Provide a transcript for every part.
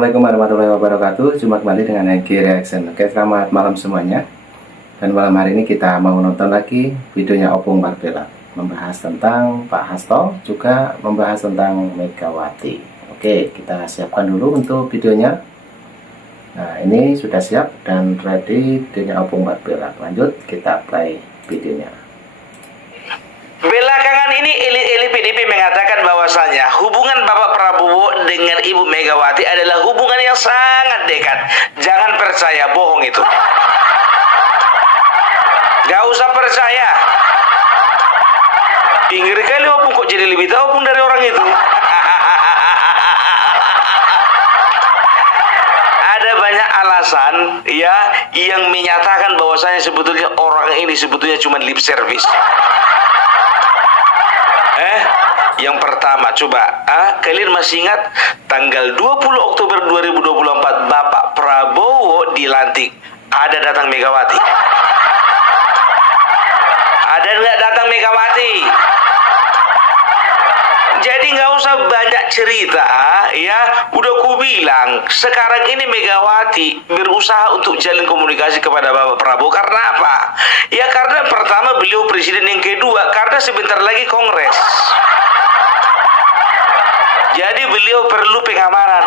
Assalamualaikum warahmatullahi wabarakatuh. Jumpa kembali dengan Hengki Reaction. Oke, selamat malam semuanya. Dan malam hari ini kita mau nonton lagi videonya Opung Barbella, membahas tentang Pak Hasto, juga membahas tentang Megawati. Oke, kita siapkan dulu untuk videonya. Nah, ini sudah siap dan ready videonya Opung Barbella. Lanjut, kita play videonya. Belakangan ini elit-elit PDIP mengatakan bahwasanya hubungan Bapak Prabowo dengan Ibu Megawati adalah hubungan yang sangat dekat. Jangan percaya, bohong itu. Gak usah percaya. Pinggir kali Opung kok jadi lebih tahu Opung dari orang itu. Ada banyak alasan ya yang menyatakan bahwasanya sebetulnya orang ini sebetulnya cuma lip service. Yang pertama, coba kalian masih ingat tanggal 20 Oktober 2024 Bapak Prabowo dilantik, ada datang Megawati? Ada nggak datang Megawati? Jadi nggak usah banyak cerita ya, udah ku bilang sekarang ini Megawati berusaha untuk jalin komunikasi kepada Bapak Prabowo. Karena apa? Ya karena pertama beliau presiden, yang kedua karena sebentar lagi kongres. Jadi beliau perlu pengamanan.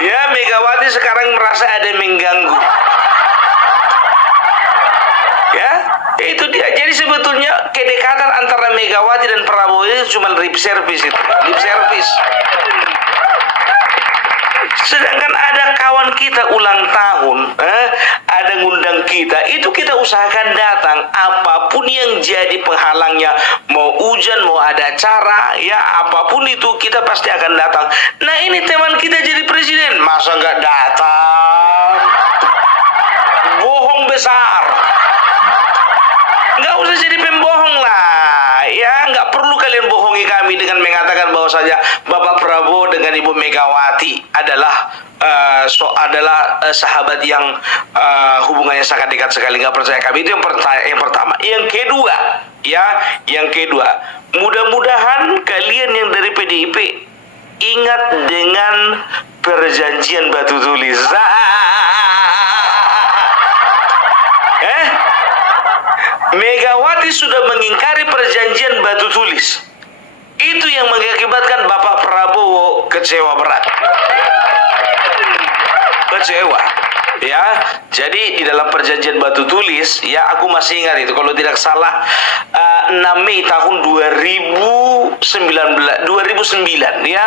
Ya, Megawati sekarang merasa ada yang mengganggu. Ya, itu dia. Jadi sebetulnya kedekatan antara Megawati dan Prabowo itu cuma lip service itu. Lip service. Sedangkan ada kawan kita ulang tahun, ada ngundang kita, itu kita usahakan datang. Apapun yang jadi penghalangnya, mau hujan, mau ada acara, ya apapun itu kita pasti akan datang. Nah ini teman kita jadi presiden, masa nggak datang? Bohong besar. Nggak usah jadi pembohong lah, ya nggak perlu kalian bohongi kami dengan mengatakan bahwa saja Bapak Prabowo dengan Ibu Megawati adalah sahabat yang hubungannya sangat dekat sekali. Nggak percaya kami, itu yang pertama. Yang kedua, mudah-mudahan kalian yang dari PDIP ingat dengan perjanjian batu tulis. Megawati sudah mengingkari perjanjian batu tulis. Itu yang mengakibatkan Bapak Prabowo kecewa berat. Kecewa. Ya, jadi di dalam perjanjian batu tulis, ya aku masih ingat itu, kalau tidak salah 6 Mei tahun 2009 ya,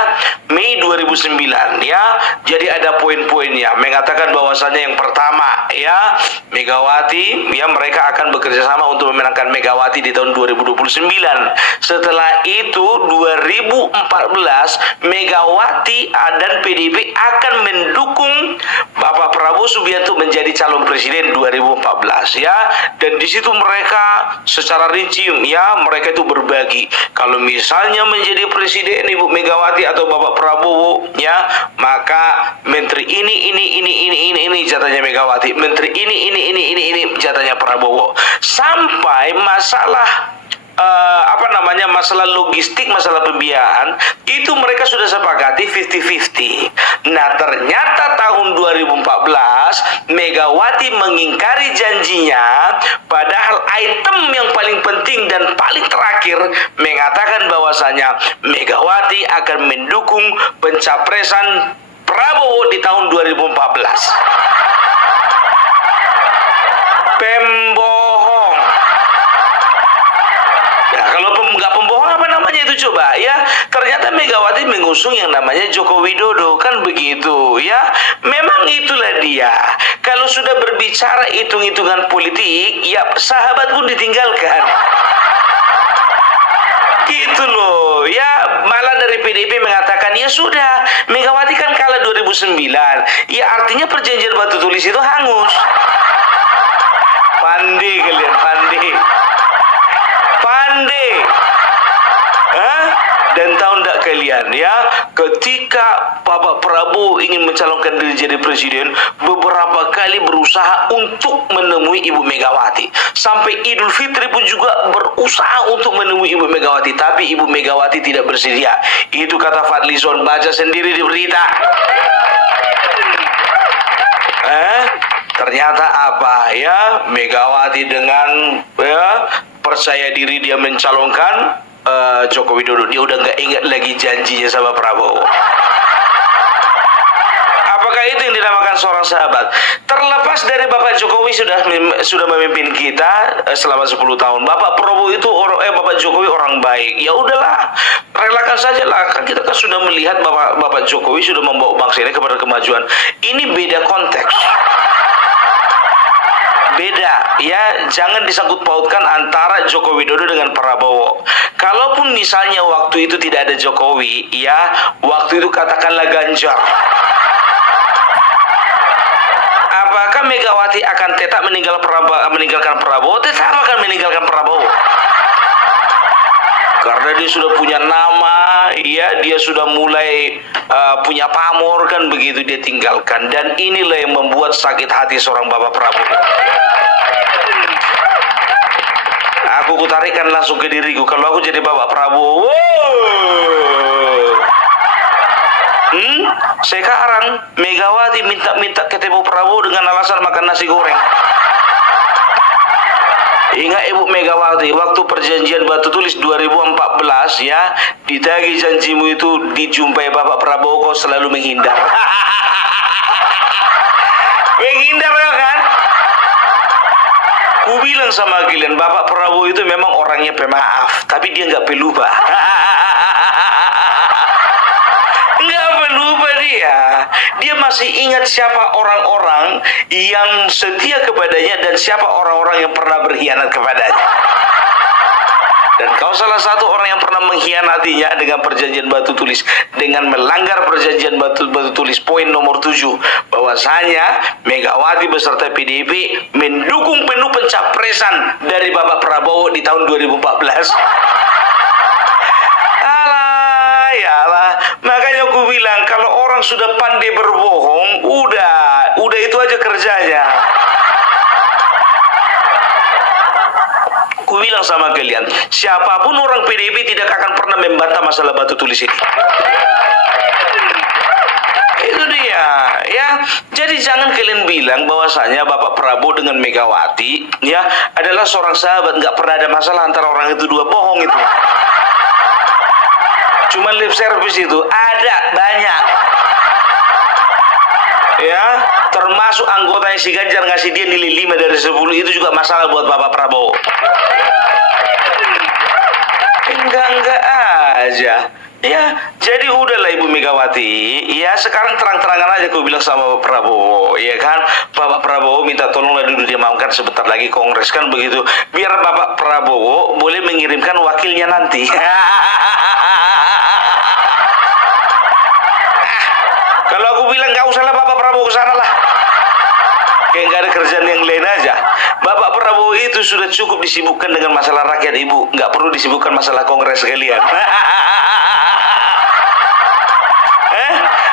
Mei 2009 ya. Jadi ada poin-poinnya mengatakan bahwasannya yang pertama ya, Megawati ya, mereka akan bekerja sama untuk memenangkan Megawati di tahun 2029. Setelah itu 2014 Megawati dan PDIP akan mendukung Bapak Prabowo Subianto menjadi calon presiden 2014 ya. Dan di situ mereka secara rinci ya, mereka itu berbagi. Kalau misalnya menjadi presiden Ibu Megawati atau Bapak Prabowo ya, maka menteri ini jatahnya Megawati, menteri ini jatahnya Prabowo. Sampai masalah masalah logistik, masalah pembiayaan itu mereka sudah sepakati 50-50. Nah ternyata tahun 2014 Megawati mengingkari janjinya, padahal item yang paling penting dan paling terakhir mengatakan bahwasanya Megawati akan mendukung pencapresan Prabowo di tahun 2014. Pembohong. Ya, kalau nggak pembohong apa namanya itu coba ya. Ternyata Megawati mengusung yang namanya Joko Widodo, kan begitu ya. Memang itulah dia. Kalau sudah berbicara hitung-hitungan politik, ya sahabat pun ditinggalkan. Gitu loh ya. Malah dari PDIP mengatakan ya sudah, Megawati kan kalah 2009, ya artinya perjanjian batu tulis itu hangus. Pandai kalian, pandai. Dan tahu ndak kalian ya, ketika Bapak Prabowo ingin mencalonkan diri jadi presiden, beberapa kali berusaha untuk menemui Ibu Megawati. Sampai Idul Fitri pun juga berusaha untuk menemui Ibu Megawati, tapi Ibu Megawati tidak bersedia. Itu kata Fadlizon, baca sendiri di berita. Ternyata apa ya? Megawati dengan percaya diri dia mencalonkan Joko Widodo. Dia udah nggak ingat lagi janjinya sama Prabowo. Apakah itu yang dinamakan seorang sahabat? Terlepas dari Bapak Jokowi sudah memimpin kita selama 10 tahun. Bapak Prabowo itu Bapak Jokowi orang baik. Ya udahlah, relakan saja lah. Kan kita kan sudah melihat Bapak Jokowi sudah membawa bangsa ini kepada kemajuan. Ini beda konteks. Beda ya, jangan disangkut pautkan antara Joko Widodo dengan Prabowo. Kalaupun misalnya waktu itu tidak ada Jokowi, ya waktu itu katakanlah Ganjar, apakah Megawati akan tetap meninggalkan Prabowo? Tetap akan meninggalkan Prabowo. Karena dia sudah punya nama, ya dia sudah mulai punya pamor, kan begitu dia tinggalkan. Dan inilah yang membuat sakit hati seorang Bapak Prabowo. Aku kutarikan langsung ke diriku, kalau aku jadi Bapak Prabowo, sekarang Megawati minta ketemu Prabowo dengan alasan makan nasi goreng. Ingat Ibu Megawati, waktu perjanjian Batu Tulis 2014 ya, ditagih janjimu itu dijumpai Bapak Prabowo, kau selalu menghindar. Menghindar kan? Ku bilang sama kalian, Bapak Prabowo itu memang orangnya pemaaf, tapi dia nggak pelupa. Nggak pelupa dia. Dia masih ingat siapa orang-orang yang setia kepadanya dan siapa orang-orang yang pernah berkhianat kepadanya. Dan kau salah satu orang yang pernah mengkhianatinya dengan perjanjian Batu Tulis, dengan melanggar perjanjian Batu Tulis poin nomor 7, bahwasanya Megawati beserta PDIP mendukung penuh pencapresan dari Bapak Prabowo di tahun 2014. Makanya aku bilang, kalau orang sudah pandai berbohong, udah itu aja kerjanya. Aku bilang sama kalian, siapapun orang PDIP tidak akan pernah membantah masalah Batu Tulis ini. Itu dia, ya. Jadi jangan kalian bilang bahwasanya Bapak Prabowo dengan Megawati, ya, adalah seorang sahabat, nggak pernah ada masalah antara orang itu dua, bohong itu. Cuma lip service itu ada banyak, ya, termasuk anggotanya si Ganjar ngasih dia nilai 5 dari 10, itu juga masalah buat Bapak Prabowo. Enggak aja. Ya, jadi udahlah Ibu Megawati, ya sekarang terang-terangan aja aku bilang sama Bapak Prabowo, ya kan, Bapak Prabowo minta tolonglah dulu dimakamkan sebentar lagi kongres, kan begitu, biar Bapak Prabowo boleh mengirimkan wakilnya nanti. Kalau aku bilang nggak usah lah Bapak Prabowo ke sana lah, kayak nggak ada kerjaan yang lain aja. Bapak Prabowo itu sudah cukup disibukkan dengan masalah rakyat Ibu, nggak perlu disibukkan masalah kongres kalian.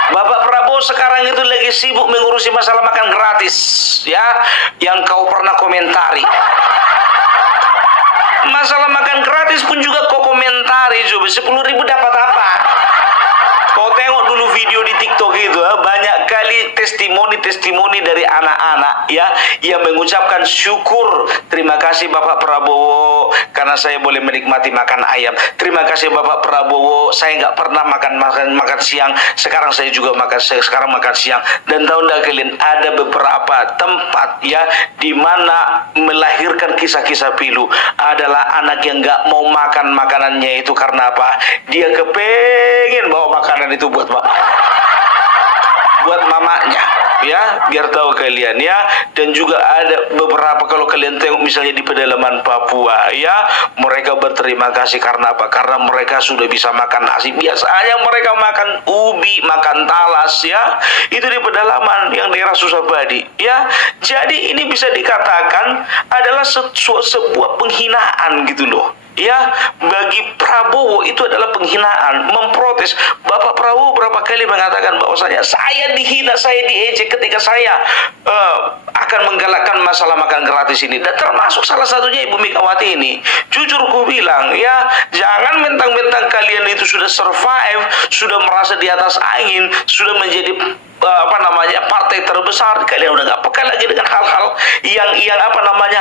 Bapak Prabowo sekarang itu lagi sibuk mengurusi masalah makan gratis, ya, yang kau pernah komentari. Masalah makan gratis pun juga kau komentari, coba 10.000 dapat apa? Kau tengok dulu video di TikTok itu, banyak kali testimoni dari anak-anak, ya, yang mengucapkan syukur, terima kasih Bapak Prabowo karena saya boleh menikmati makan ayam. Terima kasih Bapak Prabowo, saya nggak pernah makan siang, sekarang saya juga makan siang. Dan tahu nggak kalian, ada beberapa tempat, ya, di mana melahirkan kisah-kisah pilu adalah anak yang nggak mau makan makanannya itu karena apa? Dia kepengen bawa makanan itu buat mamanya, ya, biar tahu kalian, ya. Dan juga ada beberapa, kalau kalian tengok misalnya di pedalaman Papua, ya, mereka berterima kasih karena apa? Karena mereka sudah bisa makan nasi. Biasanya mereka makan ubi, makan talas, ya, itu di pedalaman yang daerah Susabadi, ya. Jadi ini bisa dikatakan adalah sebuah penghinaan gitu loh. Ya, bagi Prabowo itu adalah penghinaan, memprotes. Bapak Prabowo berapa kali mengatakan bahwasanya saya dihina, saya diejek ketika saya akan menggalakkan masalah makan gratis ini, dan termasuk salah satunya Ibu Megawati ini. Jujur ku bilang ya, jangan mentang-mentang kalian itu sudah survive, sudah merasa di atas angin, sudah menjadi partai terbesar, kalian udah nggak peka lagi dengan hal-hal yang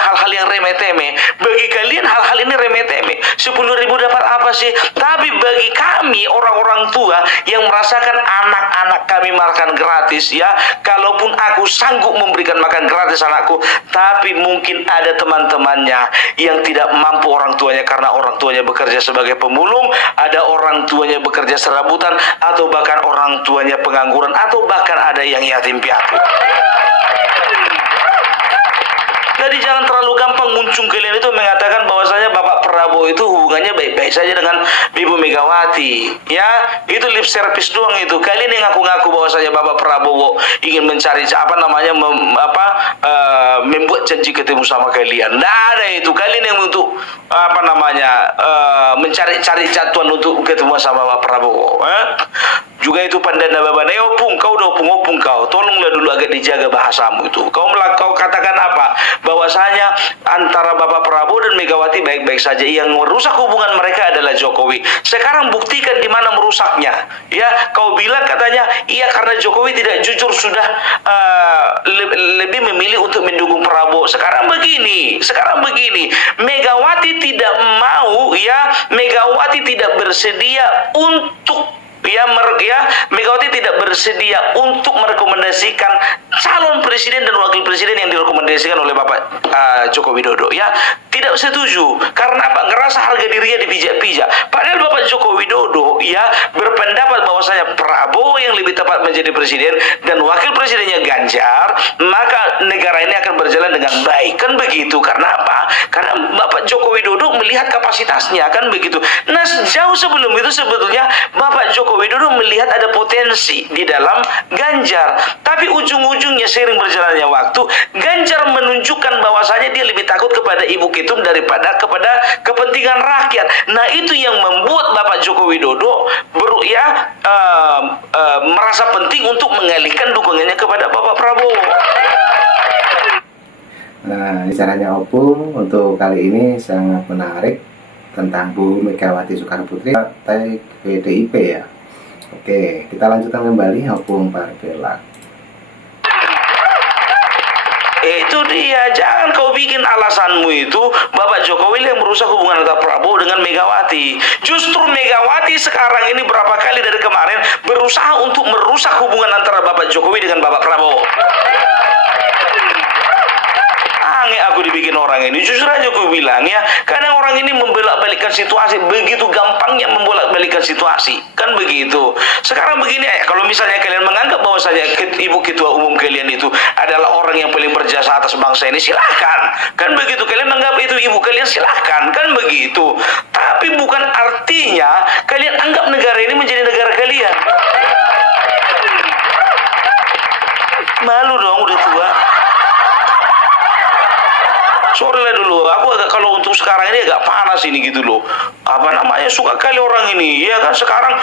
hal-hal yang remeh-temeh. Bagi kalian hal-hal ini remeh-temeh. 10.000 dapat apa sih? Tapi bagi kami orang-orang tua yang merasakan anak-anak kami makan gratis, ya, kalaupun aku sanggup memberikan makan gratis anakku, tapi mungkin ada teman-temannya yang tidak mampu orang tuanya karena orang tuanya bekerja sebagai pemulung, ada orang tuanya bekerja serabutan, atau bahkan orang tuanya pengangguran, atau bahkan ada yang yatim piatu. Jadi jangan terlalu gampang muncul kalian itu mengatakan bahwasanya Bapak Prabowo itu hubungannya baik-baik saja dengan Ibu Megawati. Ya, itu lip service doang itu. Kalian yang ngaku-ngaku bahwasanya Bapak Prabowo ingin mencari membuat janji ketemu sama kalian. Nggak ada itu. Kalian yang untuk mencari-cari jatuhan untuk ketemu sama Bapak Prabowo. Juga itu pandana babana, opung kau udah opung kau, tolonglah dulu agak dijaga bahasamu itu. Kau katakan apa? Bahwasanya antara Bapak Prabowo dan Megawati baik-baik saja. Yang merusak hubungan mereka adalah Jokowi. Sekarang buktikan di mana merusaknya. Ya, kau bilang katanya iya karena Jokowi tidak jujur, sudah lebih memilih untuk mendukung Prabowo. Sekarang begini, Megawati tidak mau, ya, Megawati tidak bersedia untuk Megawati tidak bersedia untuk merekomendasikan calon presiden dan wakil presiden yang direkomendasikan oleh Bapak Joko Widodo. Ya, tidak setuju. Karena apa? Ngerasa harga dirinya dipijak-pijak. Padahal Bapak Joko Widodo ya berpendapat bahwasanya Prabowo yang lebih tepat menjadi presiden dan wakil presidennya Ganjar, maka negara ini akan berjalan dengan baik. Kan begitu. Karena apa? Karena Bapak Joko Widodo melihat kapasitasnya, kan begitu. Nah, jauh sebelum itu sebetulnya Bapak Joko Widodo melihat ada potensi di dalam Ganjar. Tapi ujung-ujungnya seiring berjalannya waktu, Ganjar menunjukkan bahwasanya dia lebih takut kepada Ibu Ketum daripada kepada kepentingan rakyat. Nah, itu yang membuat Bapak Joko Widodo merasa penting untuk mengalihkan dukungannya kepada Bapak Prabowo. Nah, bicaranya Opung untuk kali ini sangat menarik tentang Bu Megawati Soekarno Putri, Partai PDIP ya. Oke, kita lanjutkan kembali Opung Barbela. Itu dia, jangan kau bikin alasanmu itu Bapak Jokowi yang merusak hubungan antara Prabowo dengan Megawati. Justru Megawati sekarang ini berapa kali dari kemarin berusaha untuk merusak hubungan antara Bapak Jokowi dengan Bapak Prabowo. Aneh aku dibikin orang ini. Justru aja aku bilang ya, kadang orang ini membolak-balikkan situasi, begitu gampangnya membolak-balikkan situasi, kan begitu. Sekarang begini ya, kalau misalnya kalian menganggap bahwa saja Ibu Ketua Umum kalian itu adalah orang yang paling berjasa atas bangsa ini, silahkan, kan begitu. Kalian menganggap itu ibu kalian, silahkan, kan begitu. Tapi bukan artinya kalian anggap negara ini menjadi negara kalian. Malu dong, udah tua. Sorry lah dulu, aku agak, kalau untuk sekarang ini agak panas ini gitu loh. Suka kali orang ini, ya kan, sekarang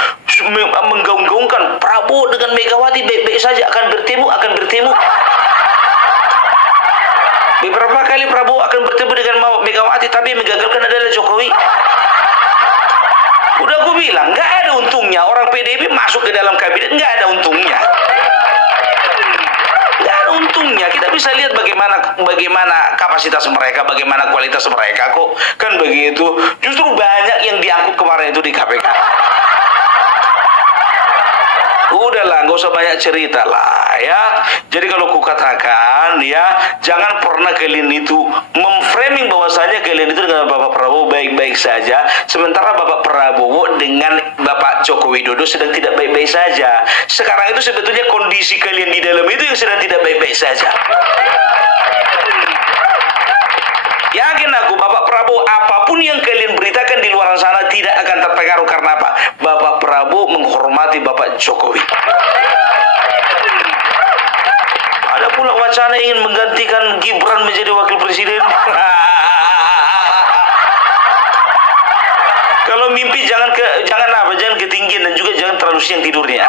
menggaung-gaungkan Prabowo dengan Megawati baik-baik saja akan bertemu. Beberapa kali Prabowo akan bertemu dengan Megawati, tapi yang menggagalkan adalah Jokowi. Udah aku bilang, nggak ada untungnya orang PDIP masuk ke dalam kabinet, nggak ada untungnya. Untungnya kita bisa lihat bagaimana kapasitas mereka, bagaimana kualitas mereka kok, kan begitu. Justru banyak yang diangkut kemarin itu di KPK. Udahlah, nggak usah banyak cerita lah ya. Jadi kalau ku katakan ya, jangan pernah kalian itu memframing bahwasanya kalian itu dengan Bapak Prabowo baik-baik saja, sementara Bapak Prabowo dengan Bapak Joko Widodo sedang tidak baik-baik saja. Sekarang itu sebetulnya kondisi kalian di dalam itu yang sedang tidak baik-baik saja. Yakin aku, Bapak Prabowo, apapun yang kalian beritakan di luar sana tidak akan terpengaruh. Karena apa? Bapak Prabowo menghormati Bapak Jokowi. Ada pula wacana ingin menggantikan Gibran menjadi wakil presiden. mimpi jangan ketinggian dan juga jangan terlalu siang tidurnya.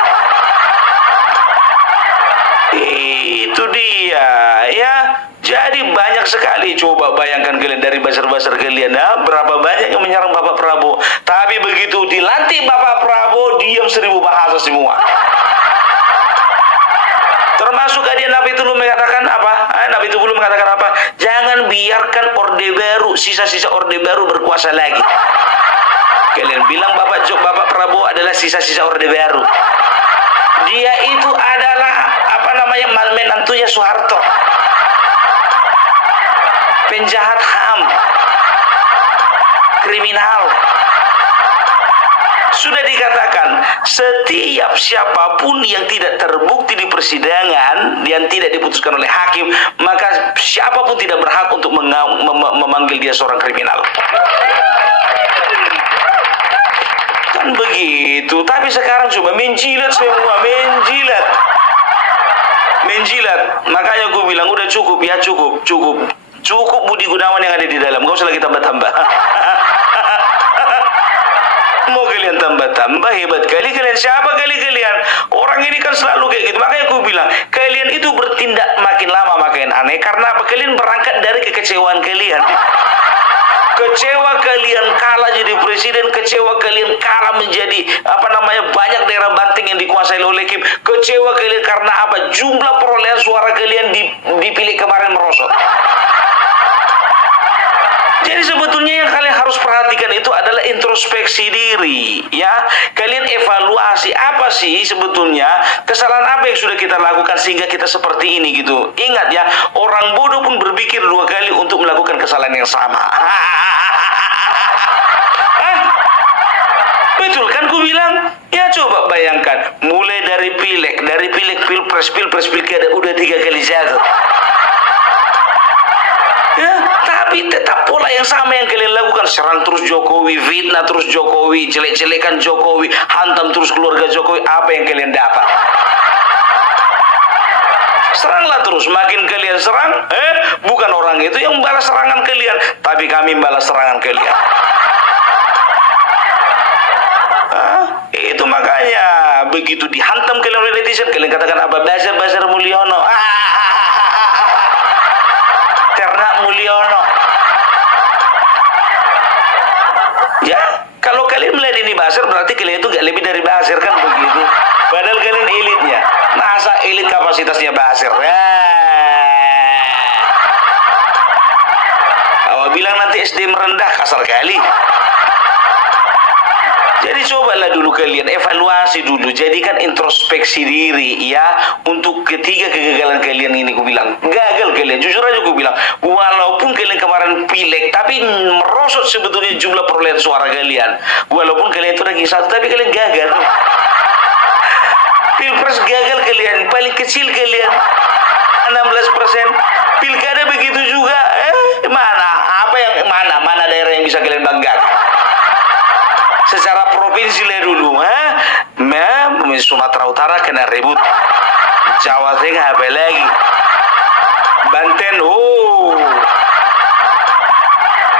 Itu dia ya. Jadi banyak sekali, coba bayangkan kalian dari buzzer-buzzer kalian, berapa banyak yang menyerang Bapak Prabowo. Tapi begitu dilantik Bapak Prabowo, diam 1000 bahasa semua. Termasuk hadiah Nabi Tulu mengatakan apa? Nabi Tulu mengatakan apa? Jangan biarkan orde baru, sisa-sisa orde baru berkuasa lagi. Kalian bilang Bapak Prabowo adalah sisa-sisa orde baru. Dia itu adalah menantunya Soeharto, penjahat HAM, kriminal. Sudah dikatakan, setiap siapapun yang tidak terbukti di persidangan dan tidak diputuskan oleh hakim, maka siapapun tidak berhak untuk memanggil dia seorang kriminal. Kan begitu. Tapi sekarang coba menjilat semua, menjilat. Makanya gue bilang udah cukup ya, cukup Budi Gunawan yang ada di dalam, gak usah lagi tambah-tambah. Mau kalian tambah-tambah, hebat kali kalian. Siapa kali kalian? Orang ini kan selalu kayak gitu. Makanya gue bilang, kalian itu bertindak makin lama makin aneh. Karena apa? Kalian berangkat dari kekecewaan kalian. Kecewa kalian kalah jadi presiden, kecewa kalian kalah menjadi banyak daerah Banting yang dikuasai oleh Kim. Kecewa kalian karena apa? Jumlah perolehan suara kalian dipilih kemarin merosot. Jadi sebetulnya yang kalian harus perhatikan itu adalah introspeksi diri, ya. Kalian evaluasi apa sih sebetulnya kesalahan apa yang sudah kita lakukan sehingga kita seperti ini gitu. Ingat ya, orang bodoh pun berpikir 2 kali untuk melakukan kesalahan yang sama. Betul kan ku bilang? Ya coba bayangkan, mulai dari pileg, pilpres, pilkada udah 3 kali jatuh. Ya, tapi tetap pola yang sama yang kalian lakukan, serang terus Jokowi, fitnah terus Jokowi, jelek-jelekan Jokowi, hantam terus keluarga Jokowi. Apa yang kalian dapat? Seranglah terus, makin kalian serang, bukan orang itu yang membalas serangan kalian, tapi kami membalas serangan kalian. Itu makanya begitu dihantam kalian oleh netizen, kalian katakan apa? Buzzer Mulyono. Karena Mulyono. Ya, kalau kalian melihat ini buzzer, berarti kalian itu gak lebih dari buzzer, kan begitu. Padahal kalian elitnya. Masa elit kapasitasnya buzzer? Awak bilang nanti SD merendah, kasar kali. Jadi cobalah dulu kalian evaluasi dulu, jadikan introspeksi diri ya untuk ketiga kegagalan kalian ini. Ku bilang gagal kalian, jujur aja ku bilang, walaupun kalian kemarin pileg tapi merosot sebetulnya jumlah perolehan suara kalian. Walaupun kalian itu ranking 1 tapi kalian gagal. Pilpres gagal kalian, paling kecil kalian 16%. Pilkada begitu juga. Mana daerah yang bisa kalian banggakan? Secara provinsi lah dulu, Sumatera Utara kena rebut, Jawa Tengah apa lagi, Banten,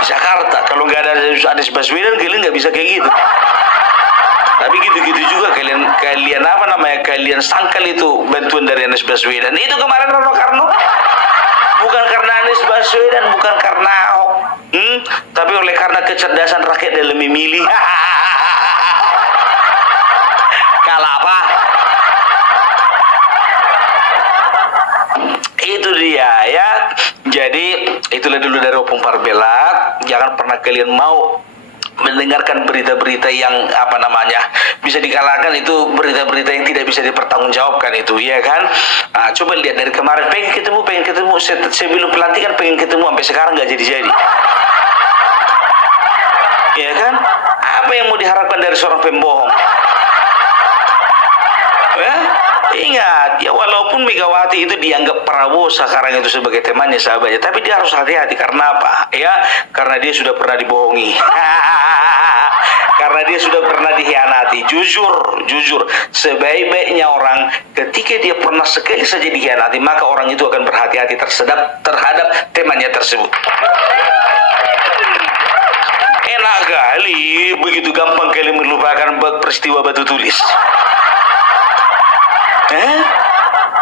Jakarta. Kalau nggak ada Anies Baswedan, kalian nggak bisa kayak gitu. Tapi gitu-gitu juga kalian sangkal itu bantuan dari Anies Baswedan. Itu kemarin Rano Karno, bukan karena Anies Baswedan, bukan karena Ahok, tapi oleh karena kecerdasan rakyat dalam memilih. Kalah apa? Itu dia ya. Jadi itulah dulu dari Opung Parbelak. Jangan pernah kalian mau mendengarkan berita-berita yang bisa dikalahkan. Itu berita-berita yang tidak bisa dipertanggungjawabkan itu, ya kan? Coba lihat dari kemarin pengen ketemu sebelum pelantikan, pengen ketemu sampai sekarang nggak jadi-jadi, ya kan? Apa yang mau diharapkan dari seorang pembohong? Ya, ingat ya, walaupun Megawati itu dianggap Prabowo sekarang itu sebagai temannya, sahabatnya, tapi dia harus hati-hati. Karena apa? Ya, karena dia sudah pernah dibohongi. Karena dia sudah pernah dikhianati. Jujur, sebaik-baiknya orang ketika dia pernah sekali saja dikhianati, maka orang itu akan berhati-hati terhadap temannya tersebut. Enak kali begitu gampang peristiwa batu tulis.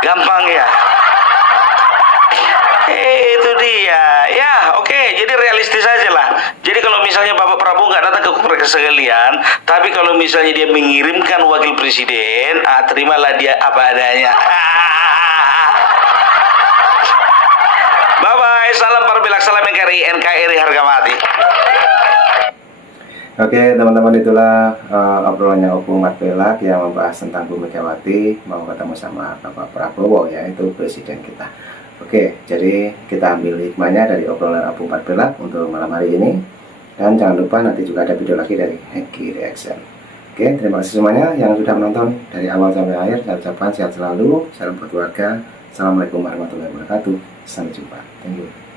Gampang ya. Itu dia. Ya, oke. Jadi realistis aja lah. Jadi kalau misalnya Bapak Prabowo nggak datang ke Kongres sekalian, tapi kalau misalnya dia mengirimkan wakil presiden, terimalah dia apa adanya. Bye-bye. Salam Parbilak, salam NKRI harga mati. Oke teman-teman, itulah obrolannya Opung Marpelak yang membahas tentang Bu Megawati mau ketemu sama Bapak Prabowo, yaitu presiden kita. Oke, jadi kita ambil hikmahnya dari obrolan Opung Marpelak untuk malam hari ini. Dan jangan lupa nanti juga ada video lagi dari Hengki Reaction. Oke, terima kasih semuanya yang sudah menonton dari awal sampai akhir. Saya ucapkan sehat selalu, salam berkeluarga. Assalamualaikum warahmatullahi wabarakatuh. Sampai jumpa. Thank you.